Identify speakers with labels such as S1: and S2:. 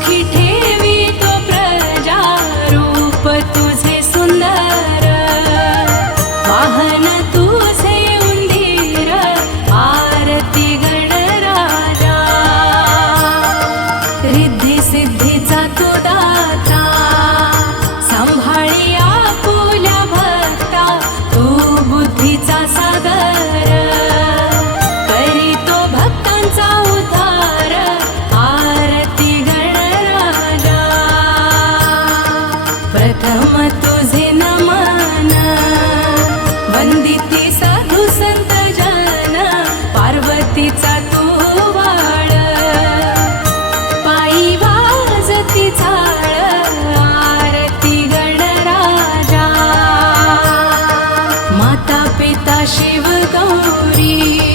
S1: পাখি ঠে प्रथम तुझे नमाना. वंदिती साधू संत जाना. पार्वतीचा तू वाळ. पायी वाजती झाळ आरती गणराजा माता पिता शिव गौरी.